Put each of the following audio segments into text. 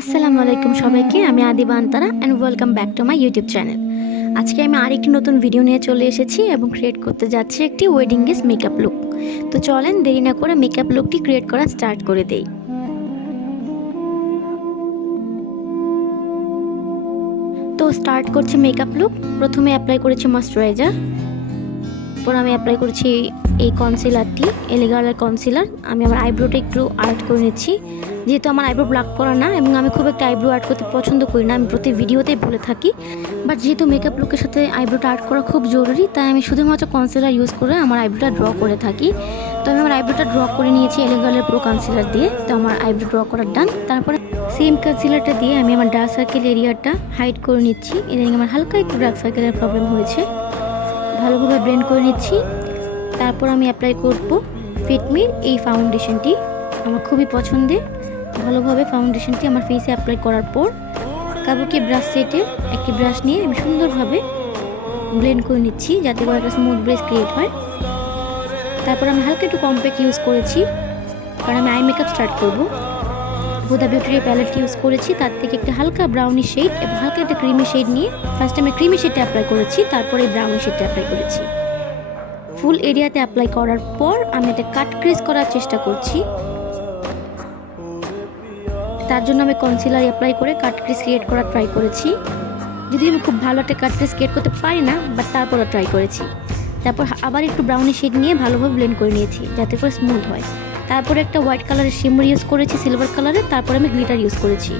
আসসালামু আলাইকুম সবাইকে, আমি Adiba Antara and welcome back to my YouTube channel. আজকে আমি আরেকটি নতুন ভিডিও নিয়ে চলে এসেছি এবং ক্রিয়েট করতে যাচ্ছি একটি ওয়েডিং ড্রেস মেকআপ লুক। তো চলেন দেরি না করে মেকআপ লুকটি ক্রিয়েট করা স্টার্ট করে দেই। তো স্টার্ট করছি মেকআপ লুক। প্রথমে অ্যাপ্লাই করেছি ময়শ্চারাইজার, তারপর আমি অ্যাপ্লাই করেছি এই কনসিলারটি, এলিগারের কনসিলার। আমি আমার আইব্রোটা একটু আর্ট করে নিচ্ছি, যেহেতু আমার আইব্রো ব্ল্যাক করা না এবং আমি খুব একটা আইব্রো আর্ট করতে পছন্দ করি না, আমি প্রতি ভিডিওতেই বলে থাকি। বাট যেহেতু মেকআপ লুকের সাথে আইব্রোটা আর্ট করা খুব জরুরি, তাই আমি শুধুমাত্র কনসিলার ইউজ করে আমার আইব্রোটা ড্র করে থাকি। তো আমি আমার আইব্রোটা ড্র করে নিয়েছি এলিগারের প্রো কনসিলার দিয়ে। তো আমার আইব্রো ড্র করার ডান। তারপরে সেম কনসিলারটা দিয়ে আমি আমার ডার্ক সার্কেল এরিয়াটা হাইড করে নিচ্ছি। ইদানিং আমার হালকা একটু ডার্ক সার্কেলের প্রবলেম হয়েছে, ভালোভাবে ব্লেন্ড করে নিচ্ছি। তারপর আমি অ্যাপ্লাই করব ফিটমির এই ফাউন্ডেশনটি, আমার খুবই পছন্দের। ভালোভাবে ফাউন্ডেশনটি আমার ফেসে অ্যাপ্লাই করার পর কাবুকি ব্রাশ সেটের একটি ব্রাশ নিয়ে আমি সুন্দরভাবে ব্লেন্ড করে নিচ্ছি, যাতে করে একটা স্মুথ ব্রেস ক্রিয়েট হয়। তারপর আমি হালকা একটু কম্প্যাক্ট ইউজ করেছি, কারণ আমি আই মেকআপ স্টার্ট করবো। হুদা বিউটির প্যালেট ইউজ করেছি, তার থেকে একটা হালকা ব্রাউনি শেড এবং হালকা একটা ক্রিমি শেড নিয়ে ফার্স্ট আমি ক্রিমি শেডটা অ্যাপ্লাই করেছি, তারপরে ব্রাউনি শেডটা অ্যাপ্লাই করেছি। ফুল এরিয়াতে অ্যাপ্লাই করার পর আমি একটা কাট ক্রিজ করার চেষ্টা করছি। তার জন্য আমি কনসিলার অ্যাপ্লাই করে কাট ক্রিজ ক্রিয়েট করার ট্রাই করেছি। যদি আমি খুব ভালো একটা কাট ক্রিজ ক্রিয়েট করতে পারি না, বাট তারপরও ট্রাই করেছি। তারপর আবার একটু ব্রাউনি শেড নিয়ে ভালোভাবে ব্লেন্ড করে নিয়েছি, যাতে করে স্মুথ হয়। তারপরে একটা হোয়াইট কালারের শিমর ইউজ করেছি সিলভার কালারের, তারপর আমি গ্লিটার ইউজ করেছি।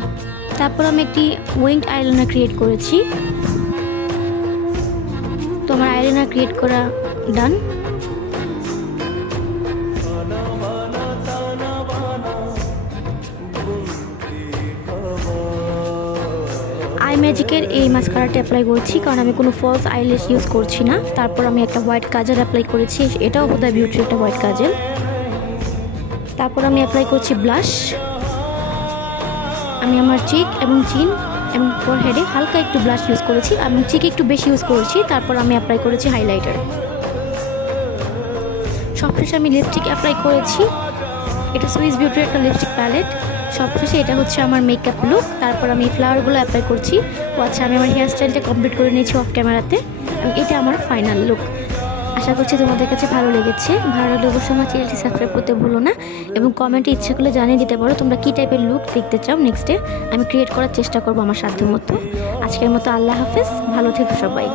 তারপর আমি একটি উইংড আইলাইনার ক্রিয়েট করেছি। তো আমার আইলাইনার ক্রিয়েট করা ডান। আই ম্যাজিকের এই মাস্কারাটা অ্যাপ্লাই করছি, কারণ আমি কোনো ফলস আইল্যাশ ইউজ করছি না। তারপর আমি একটা হোয়াইট কাজল অ্যাপ্লাই করেছি, এটাও হুদা বিউটির একটা হোয়াইট কাজল। তারপর আমি অ্যাপ্লাই করছি ব্লাশ। আমি আমার চিক এবং চিন এবং ফোরহেডে হালকা একটু ব্লাশ ইউজ করেছি, আমি চিক একটু বেশি ইউজ করেছি। তারপর আমি অ্যাপ্লাই করেছি হাইলাইটার। সবশেষে আমি লিপস্টিক অ্যাপ্লাই করেছি, এটা সুইস বিউটির একটা লিপস্টিক প্যালেট। সবশেষে এটা হচ্ছে আমার মেকআপ লুক। তারপর আমি ফ্লাওয়ারগুলো অ্যাপ্লাই করছি। ও আচ্ছা, আমি আমার হেয়ার স্টাইলটা কমপ্লিট করে নিয়েছি অফ ক্যামেরাতে, এবং এটা আমার ফাইনাল লুক। আশা করছি তোমাদের কাছে ভালো লেগেছে। ভালো লাগলে অবশ্যই আমার চ্যানেলটি সাবস্ক্রাইব করতে ভুলো না, এবং কমেন্টে ইচ্ছা করলে জানিয়ে দিতে পারো তোমরা কী টাইপের লুক দেখতে চাও নেক্সটে। আমি ক্রিয়েট করার চেষ্টা করবো আমার সাধ্য মতো। আজকের মতো আল্লাহ হাফেজ, ভালো থেকো সবাই।